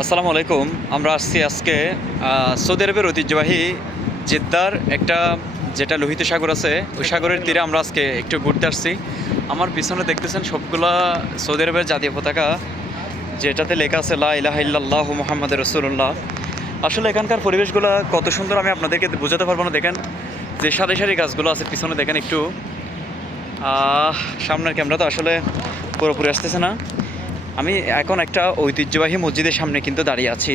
আসসালামু আলাইকুম। আমরা আসছি আজকে সৌদি আরবের ঐতিহ্যবাহী জেদ্দার একটা যেটা লোহিত সাগর আছে, ওই সাগরের তীরে আমরা আজকে একটু ঘুরতে আসছি। আমার পিছনে দেখতেছেন সবগুলা সৌদি আরবের জাতীয় পতাকা, যেটাতে লেখা আছে লা ইলাহা ইল্লাল্লাহু মুহাম্মাদুর রাসূলুল্লাহ। আসলে এখানকার পরিবেশগুলো কত সুন্দর আমি আপনাদেরকে বোঝাতে পারবো না। দেখেন যে সারি সারি গাছগুলো আছে পিছনে, দেখেন একটু সামনের ক্যামেরা তো আসলে পুরোপুরি আসতেছে না। আমি এখন একটা ঐতিহ্যবাহী মসজিদের সামনে কিন্তু দাঁড়িয়ে আছি।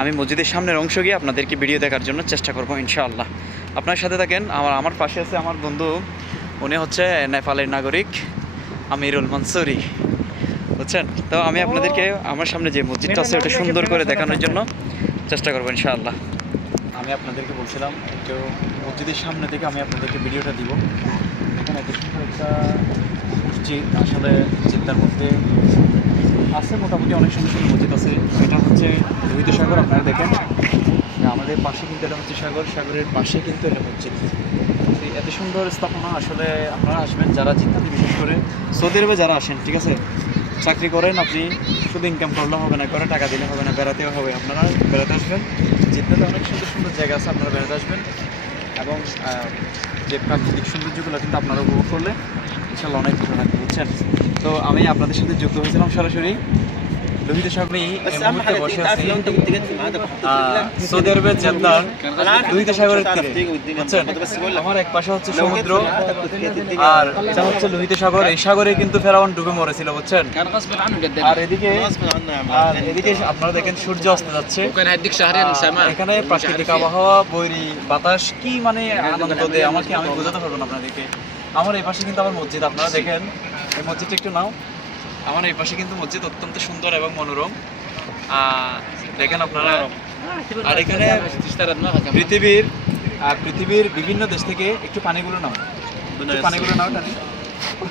আমি মসজিদের সামনের অংশ গিয়ে আপনাদেরকে ভিডিও দেখার জন্য চেষ্টা করবো ইনশাআল্লাহ। আপনার সাথে থাকেন। আমার পাশে আছে আমার বন্ধু, উনি হচ্ছে নেপালের নাগরিক আমিরুল মনসুরি, বুঝছেন। তো আমি আপনাদেরকে আমার সামনে যে মসজিদটা আছে ওটা সুন্দর করে দেখানোর জন্য চেষ্টা করবো ইনশাআল্লাহ। আমি আপনাদেরকে বলছিলাম একটু মসজিদের সামনে থেকে আমি আপনাদেরকে ভিডিওটা দিব। এখানে এত সুন্দর একটা মসজিদ, আসলে জেদ্দার মধ্যে আছে মোটামুটি অনেক সুন্দর সুন্দর মসজিদ আছে। এটা হচ্ছে লোহিত সাগর, আপনারা দেখেন আমাদের পাশে কিন্তু এটা হচ্ছে সাগর, সাগরের পাশে কিন্তু এটা মসজিদ। এত সুন্দর স্থাপনা, আসলে আপনারা আসবেন যারা জিদ্দাতে, বিশেষ করে সৌদি আরবে যারা আসেন, ঠিক আছে, চাকরি করেন আপনি, শুধু ইনকাম করলে হবে না, করে টাকা দিলে হবে না, বেড়াতেও হবে। আপনারা বেড়াতে আসবেন, জিদ্দাতে অনেক সুন্দর সুন্দর জায়গা আছে, আপনারা বেড়াতে আসবেন এবং যে প্রাকৃতিক সৌন্দর্যগুলো কিন্তু আপনারা উপভোগ করলে ইনশাল্লাহ অনেক ভালো লাগবে, বুঝছেন। তো আমি আপনাদের সাথে যুক্ত হয়েছিলাম সরাসরি লোহিত সাগরে। বসে আছি সৌদি আরবের জেদ্দার লোহিত সাগরের তীরে, বুঝছেন। আমার এক পাশে হচ্ছে সমুদ্র আর এটা হচ্ছে লোহিত সাগর। এই সাগরে কিন্তু ফেরাউন ডুবে মরেছিল, বুঝছেন। আর এদিকে আপনারা দেখেন সূর্য অস্ত যাচ্ছে। এখানে প্রাকৃতিক আবহাওয়া, বৈরী বাতাস, কি মানে আনন্দ দেয় আমাকে, আমি বোঝাতে পারবো না আপনাদেরকে। আমার এই পাশে কিন্তু আমার মসজিদ, আপনারা দেখেন এই মসজিদটা একটু নাও। আমার এই পাশে কিন্তু মসজিদ অত্যন্ত সুন্দর এবং মনোরম, দেখেন আপনারা। আর এখানে পৃথিবীর বিভিন্ন দেশ থেকে একটু পানিগুলো নাও,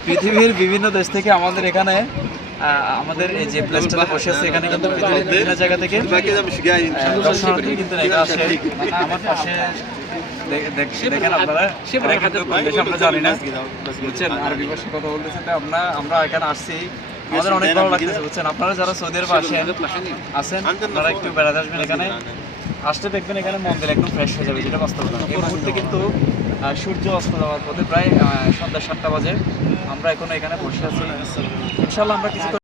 পৃথিবীর বিভিন্ন দেশ থেকে আমাদের এখানে আমাদের এই যে প্লেসটাতে বসে আছে, এখানে কিন্তু পৃথিবীর বিভিন্ন জায়গা থেকে দর্শনার্থী কিন্তু এখানে আসে। আমার পাশে দেখেন আপনারা, আমরা জানি না, বুঝছেন, আরবি ভাষায় কথা বলতেছে। তো আমরা এখানে আসছি, আমাদের অনেক ভালো লাগতেছে, বুঝছেন। আপনারা যারা সৌদি আরবে আসেন আপনারা একটু বেড়াতে আসবেন, এখানে আসতে দেখবেন এখানে মন দিলে একদম ফ্রেশ হয়ে যাবে, যেটা বাস্তবতা। এই মুহূর্তে কিন্তু সূর্য অস্ত যাওয়ার পথে প্রায় সন্ধ্যা 7টা বাজে। আমরা এখনো এখানে বসে আছি, ইনশাল্লাহ আমরা কিছু